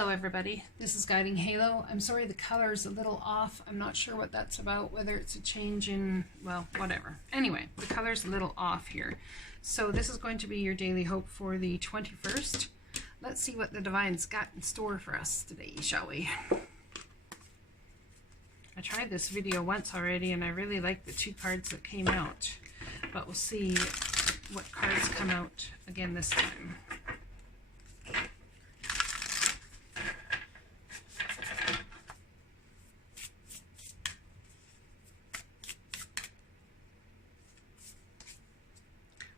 Hello everybody, this is Guiding Halo. I'm sorry the color is a little off. I'm not sure what that's about, whether it's a change in, well, whatever. Anyway, the color's a little off here. So this is going to be your daily hope for the 21st. Let's see what the Divine's got in store for us today, shall we? I tried this video once already and I really liked the two cards that came out. But we'll see what cards come out again this time.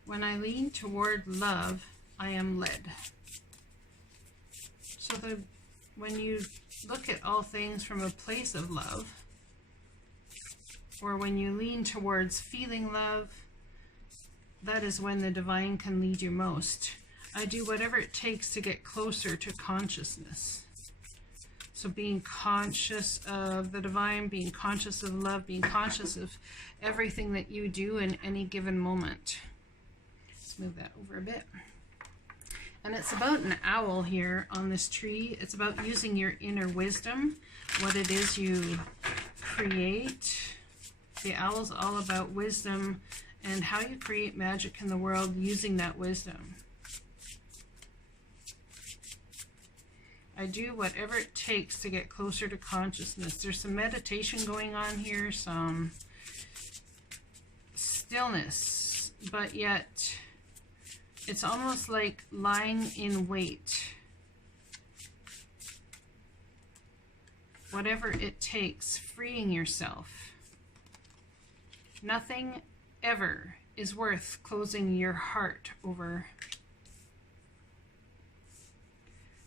When I lean toward love, I am led. So when you look at all things from a place of love, or when you lean towards feeling love, that is when the Divine can lead you most. I do whatever it takes to get closer to consciousness. So being conscious of the Divine, being conscious of love, being conscious of everything that you do in any given moment. Move that over a bit. And it's about an owl here on this tree. It's about using your inner wisdom, what it is you create. The owl's all about wisdom and how you create magic in the world using that wisdom. I do whatever it takes to get closer to consciousness. There's some meditation going on here, some stillness, but yet it's almost like lying in wait. Whatever it takes, freeing yourself. Nothing ever is worth closing your heart over.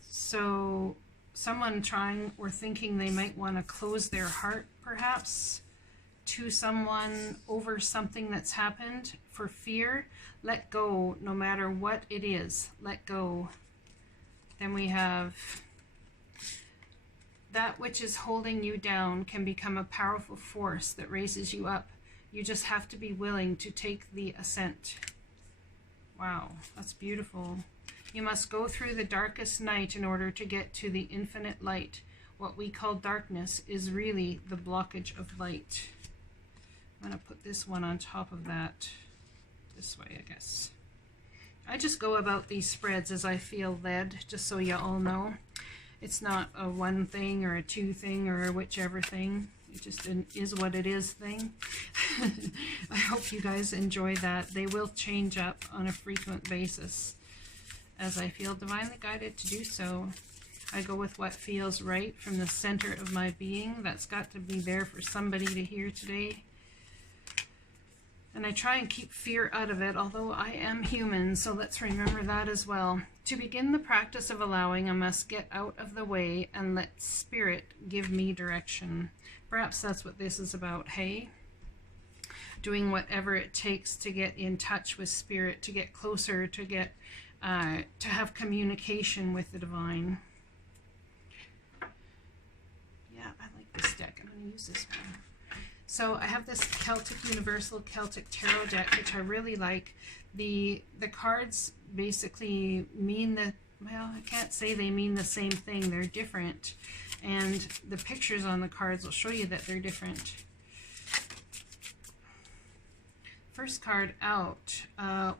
So someone trying or thinking they might want to close their heart perhaps to someone over something that's happened for fear, let go no matter what it is. Let go. Then we have that which is holding you down can become a powerful force that raises you up. You just have to be willing to take the ascent. Wow, that's beautiful. You must go through the darkest night in order to get to the infinite light. What we call darkness is really the blockage of light. I'm going to put this one on top of that, this way, I guess. I just go about these spreads as I feel led, just so you all know. It's not a one thing or a two thing or a whichever thing. It just is what it is thing. I hope you guys enjoy that. They will change up on a frequent basis as I feel divinely guided to do so. I go with what feels right from the center of my being. That's got to be there for somebody to hear today. And I try and keep fear out of it, although I am human, so let's remember that as well. To begin the practice of allowing, I must get out of the way and let Spirit give me direction. Perhaps that's what this is about, hey? Doing whatever it takes to get in touch with Spirit, to get closer, to get to have communication with the Divine. Yeah, I like this deck. I'm going to use this one. So I have this Celtic Universal Celtic Tarot deck, which I really like. The cards basically mean the, well, I can't say they mean the same thing. They're different. And the pictures on the cards will show you that they're different. First card out,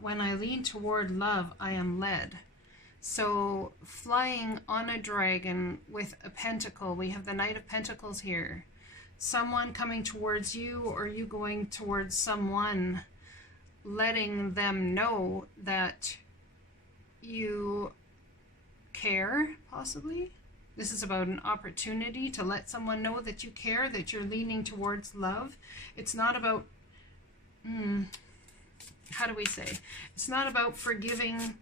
when I lean toward love, I am led. So flying on a dragon with a pentacle. We have the Knight of Pentacles here. Someone coming towards you or you going towards someone, letting them know that you care, possibly. This is about an opportunity to let someone know that you care, that you're leaning towards love. It's not about, how do we say? It's not about forgiving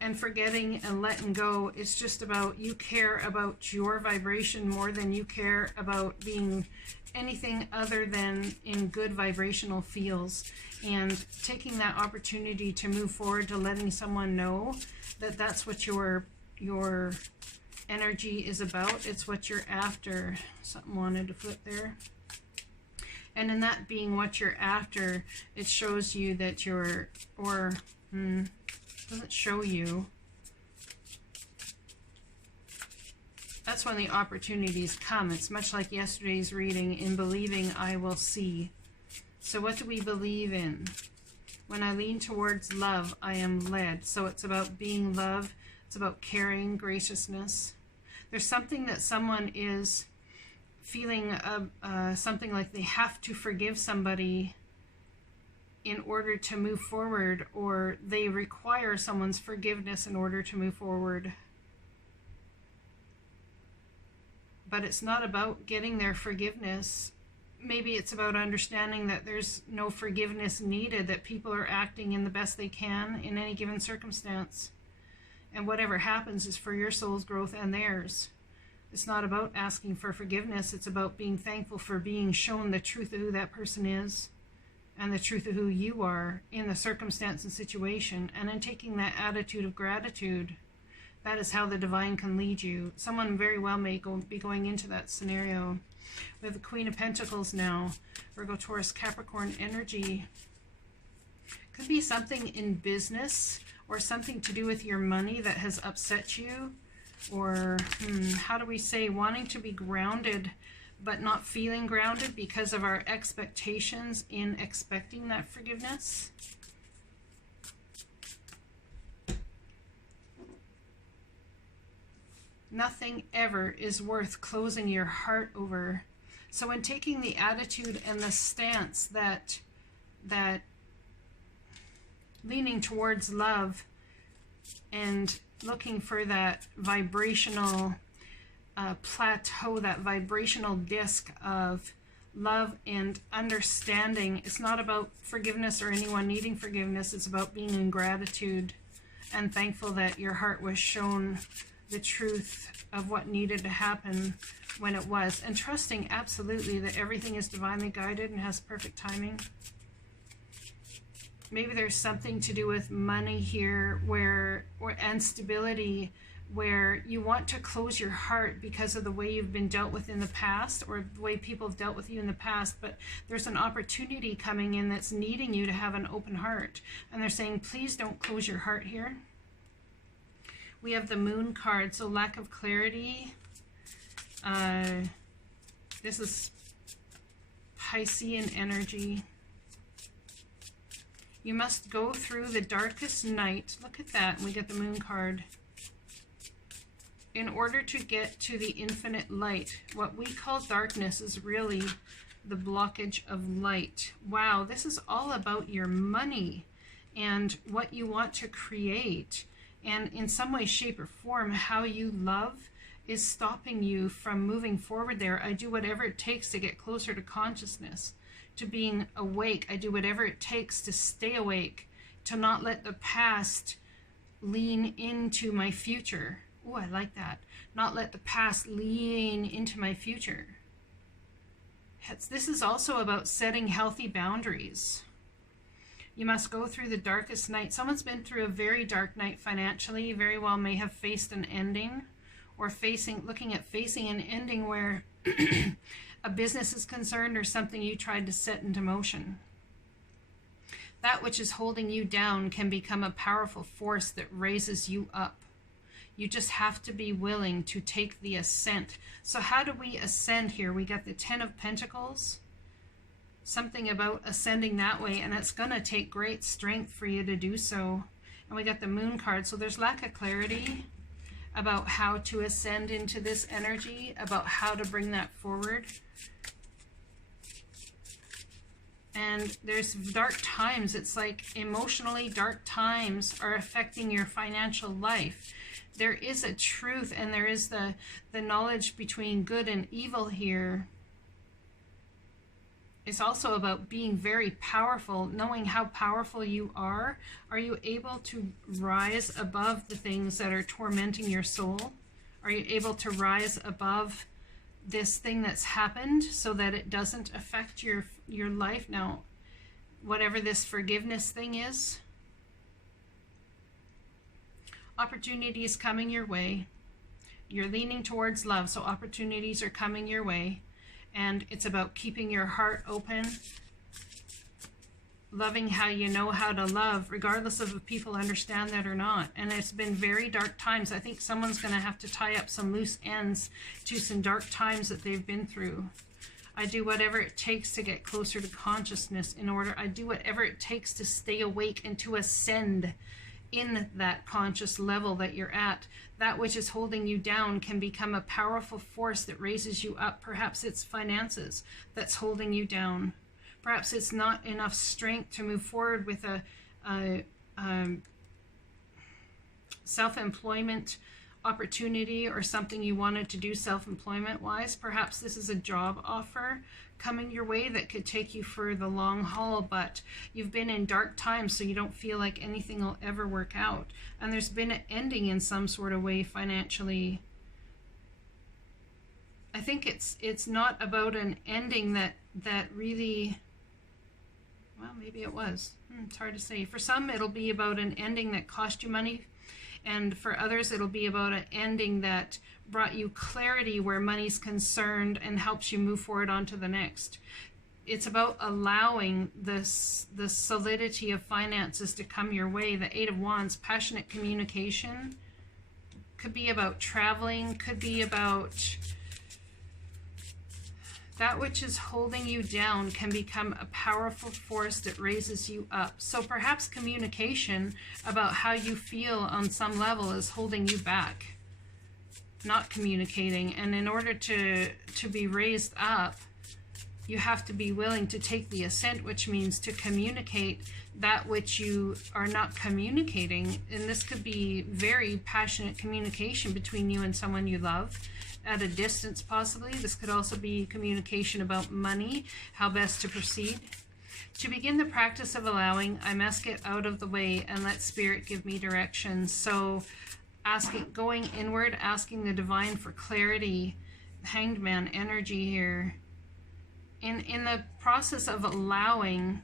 and forgetting and letting go. It's just about you care about your vibration more than you care about being anything other than in good vibrational fields, and taking that opportunity to move forward, to letting someone know that that's what your energy is about. It's what you're after. Something wanted to flip there. And in that being what you're after, it shows you that you're, or doesn't show you. That's when the opportunities come. It's much like yesterday's reading, in believing I will see. So what do we believe in? When I lean towards love, I am led. So it's about being love. It's about caring, graciousness. There's something that someone is feeling, something like they have to forgive somebody in order to move forward, or they require someone's forgiveness in order to move forward. But it's not about getting their forgiveness. Maybe it's about understanding that there's no forgiveness needed, that people are acting in the best they can in any given circumstance. And whatever happens is for your soul's growth and theirs. It's not about asking for forgiveness. It's about being thankful for being shown the truth of who that person is and the truth of who you are in the circumstance and situation, and then taking that attitude of gratitude. That is how the divine can lead you. Someone very well may be going into that scenario. We have the Queen of Pentacles now. Virgo, Taurus, Capricorn energy. Could be something in business or something to do with your money that has upset you. Or, how do we say, wanting to be grounded but not feeling grounded because of our expectations in expecting that forgiveness. Nothing ever is worth closing your heart over. So in taking the attitude and the stance that leaning towards love and looking for that vibrational plateau, that vibrational disc of love and understanding. It's not about forgiveness or anyone needing forgiveness. It's about being in gratitude and thankful that your heart was shown the truth of what needed to happen when it was, and trusting absolutely that everything is divinely guided and has perfect timing. Maybe there's something to do with money here and stability, where you want to close your heart because of the way you've been dealt with in the past, or the way people have dealt with you in the past, but there's an opportunity coming in that's needing you to have an open heart, and they're saying, please don't close your heart here. We have the Moon card, so lack of clarity. This is Piscean energy. You must go through the darkest night. Look at that. We get the Moon card. In order to get to the infinite light. What we call darkness is really the blockage of light. Wow, this is all about your money and what you want to create. And in some way, shape, or form, how you love is stopping you from moving forward there. I do whatever it takes to get closer to consciousness, to being awake. I do whatever it takes to stay awake, to not let the past lean into my future. Oh, I like that. Not let the past lean into my future. This is also about setting healthy boundaries. You must go through the darkest night. Someone's been through a very dark night financially, very well may have faced an ending, or looking at facing an ending where a business is concerned, or something you tried to set into motion. That which is holding you down can become a powerful force that raises you up. You just have to be willing to take the ascent. So how do we ascend here? We got the Ten of Pentacles. Something about ascending that way, and it's going to take great strength for you to do so. And we got the Moon card, so there's lack of clarity about how to ascend into this energy, about how to bring that forward. And there's dark times. It's like emotionally dark times are affecting your financial life. There is a truth, and there is the knowledge between good and evil here. It's also about being very powerful, knowing how powerful you are. Are you able to rise above the things that are tormenting your soul? Are you able to rise above this thing that's happened so that it doesn't affect your life? Now, whatever this forgiveness thing is, opportunity is coming your way. You're leaning towards love, so opportunities are coming your way. And it's about keeping your heart open, loving how you know how to love, regardless of if people understand that or not. And it's been very dark times. I think someone's going to have to tie up some loose ends to some dark times that they've been through. I do whatever it takes to get closer to consciousness I do whatever it takes to stay awake and to ascend in that conscious level that you're at. That which is holding you down can become a powerful force that raises you up. Perhaps it's finances that's holding you down. Perhaps it's not enough strength to move forward with a self-employment opportunity or something you wanted to do self-employment wise. Perhaps this is a job offer coming your way that could take you for the long haul, but you've been in dark times, so you don't feel like anything will ever work out. And there's been an ending in some sort of way financially. I think it's not about an ending that really, well, maybe it was. It's hard to say. For some, it'll be about an ending that cost you money. And for others, it'll be about an ending that brought you clarity where money's concerned and helps you move forward on to the next. It's about allowing the solidity of finances to come your way. The Eight of Wands, passionate communication, could be about traveling, could be about that which is holding you down can become a powerful force that raises you up. So perhaps communication about how you feel on some level is holding you back, not communicating. And in order to be raised up, you have to be willing to take the ascent, which means to communicate that which you are not communicating. And this could be very passionate communication between you and someone you love, at a distance possibly. This could also be communication about money, how best to proceed. To begin the practice of allowing, I must get out of the way and let Spirit give me direction. So going inward, asking the divine for clarity, Hanged Man energy here. In the process of allowing,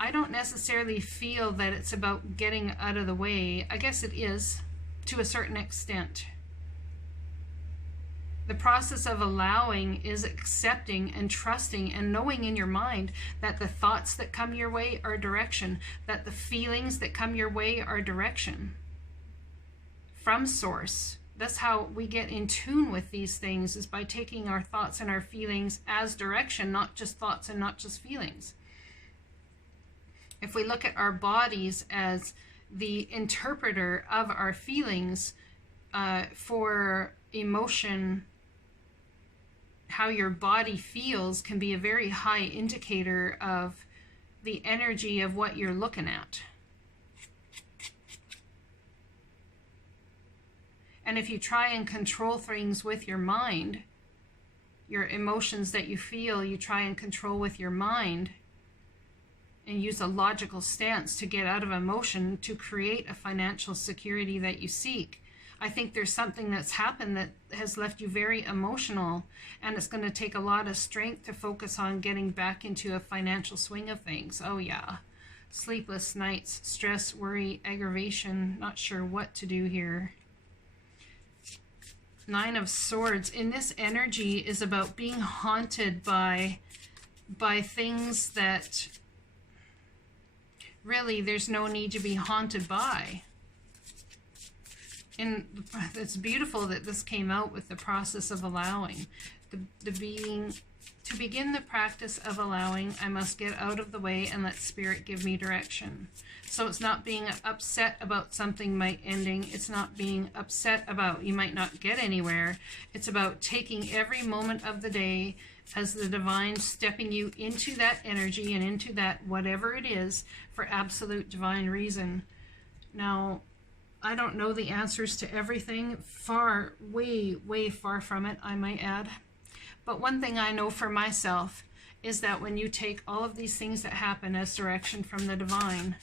I don't necessarily feel that it's about getting out of the way. I guess it is, to a certain extent. The process of allowing is accepting and trusting and knowing in your mind that the thoughts that come your way are direction, that the feelings that come your way are direction from Source. That's how we get in tune with these things, is by taking our thoughts and our feelings as direction, not just thoughts and not just feelings. If we look at our bodies as the interpreter of our feelings for emotion, how your body feels can be a very high indicator of the energy of what you're looking at. And if you try and control things with your mind, your emotions that you feel, you try and control with your mind and use a logical stance to get out of emotion to create a financial security that you seek. I think there's something that's happened that has left you very emotional, and it's going to take a lot of strength to focus on getting back into a financial swing of things. Oh yeah. Sleepless nights, stress, worry, aggravation, not sure what to do here. Nine of Swords. In this energy is about being haunted by things that really there's no need to be haunted by. And it's beautiful that this came out with the process of allowing. To begin the practice of allowing, I must get out of the way and let Spirit give me direction. So it's not being upset about something might ending. It's not being upset about you might not get anywhere. It's about taking every moment of the day as the divine stepping you into that energy and into that whatever it is for absolute divine reason. Now, I don't know the answers to everything. Way far from it, I might add. But one thing I know for myself is that when you take all of these things that happen as direction from the divine,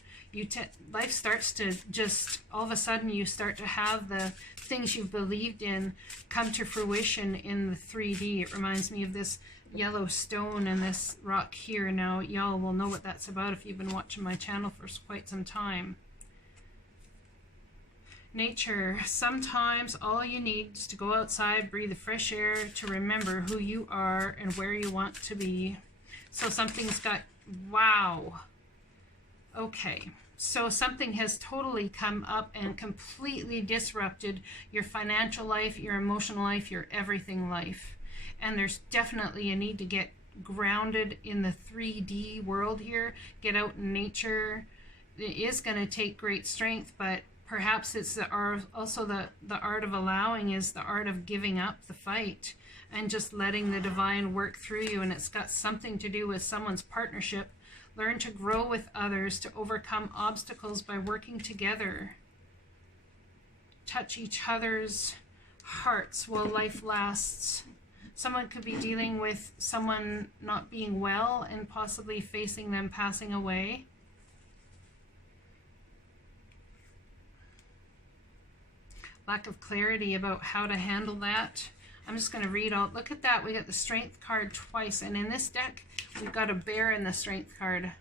life starts to just, all of a sudden you start to have the things you've believed in come to fruition in the 3D. It reminds me of this yellow stone and this rock here. Now, y'all will know what that's about if you've been watching my channel for quite some time. Nature. Sometimes all you need is to go outside, breathe the fresh air, to remember who you are and where you want to be. So something's got, wow. Okay, so something has totally come up and completely disrupted your financial life, your emotional life, your everything life. And there's definitely a need to get grounded in the 3D world here, get out in nature. It is going to take great strength, but perhaps it's the art, also the art of allowing is the art of giving up the fight and just letting the divine work through you. And it's got something to do with someone's partnership. Learn to grow with others, to overcome obstacles by working together. Touch each other's hearts while life lasts. Someone could be dealing with someone not being well and possibly facing them passing away. Lack of clarity about how to handle that. I'm just going to read all. Look at that. We got the Strength card twice. And in this deck, we've got a bear in the Strength card.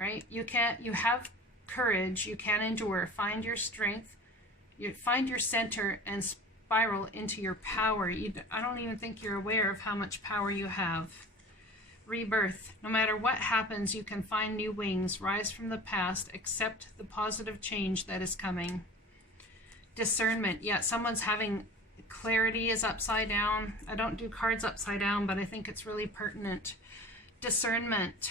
Right? You have courage. You can endure. Find your strength. Find your center and spiral into your power. I don't even think you're aware of how much power you have. Rebirth. No matter what happens, you can find new wings. Rise from the past. Accept the positive change that is coming. Discernment. Yeah, someone's having clarity is upside down. I don't do cards upside down, but I think it's really pertinent. Discernment.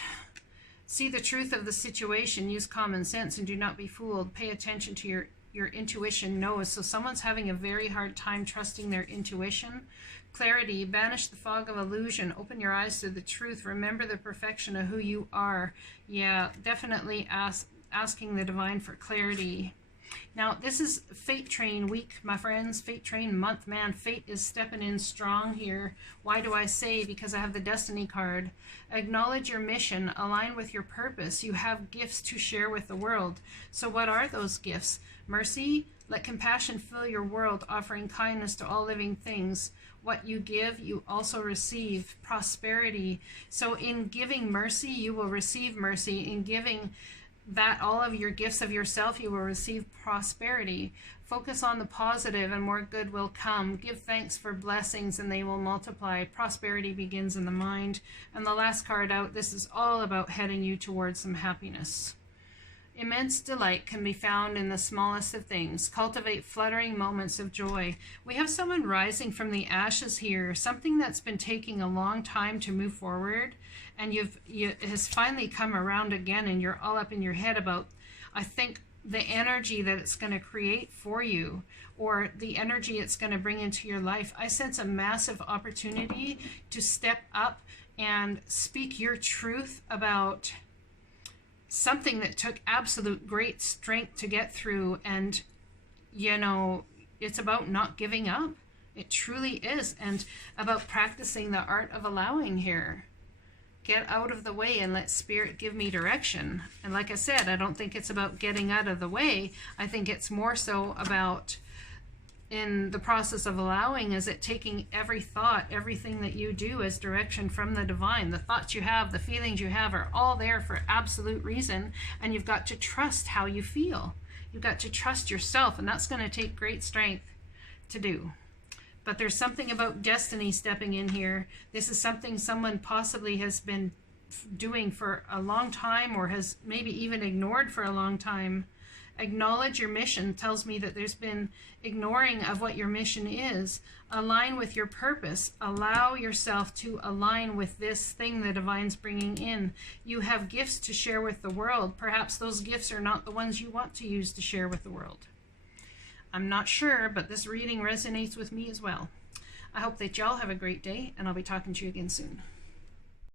See the truth of the situation. Use common sense and do not be fooled. Pay attention to your intuition knows. So someone's having a very hard time trusting their intuition. Clarity. Banish the fog of illusion. Open your eyes to the truth. Remember the perfection of who you are. Yeah, definitely asking the divine for clarity. Now, this is Fate Train week, my friends. Fate Train month. Man, fate is stepping in strong here. Why do I say? Because I have the Destiny card. Acknowledge your mission. Align with your purpose. You have gifts to share with the world. So what are those gifts? Mercy. Let compassion fill your world, offering kindness to all living things. What you give, you also receive. Prosperity. So in giving mercy, you will receive mercy. In giving that all of your gifts of yourself, you will receive prosperity. Focus on the positive and more good will come. Give thanks for blessings and they will multiply. Prosperity begins in the mind. And the last card out, this is all about heading you towards some happiness. Immense delight can be found in the smallest of things. Cultivate fluttering moments of joy. We have someone rising from the ashes here, something that's been taking a long time to move forward, and it has finally come around again, and you're all up in your head about, I think, the energy that it's going to create for you, or the energy it's going to bring into your life. I sense a massive opportunity to step up and speak your truth about something that took absolute great strength to get through. And, you know, it's about not giving up. It truly is. And about practicing the art of allowing here. Get out of the way and let Spirit give me direction. And like I said, I don't think it's about getting out of the way. I think it's more so about, in the process of allowing, is it taking every thought, everything that you do as direction from the divine. The thoughts you have, the feelings you have are all there for absolute reason, and you've got to trust how you feel. You've got to trust yourself, and that's going to take great strength to do. But there's something about destiny stepping in here. This is something someone possibly has been doing for a long time, or has maybe even ignored for a long time. Acknowledge your mission tells me that there's been ignoring of what your mission is. Align with your purpose. Allow yourself to align with this thing the divine's bringing in. You have gifts to share with the world. Perhaps those gifts are not the ones you want to use to share with the world. I'm not sure, but this reading resonates with me as well. I hope that y'all have a great day, and I'll be talking to you again soon.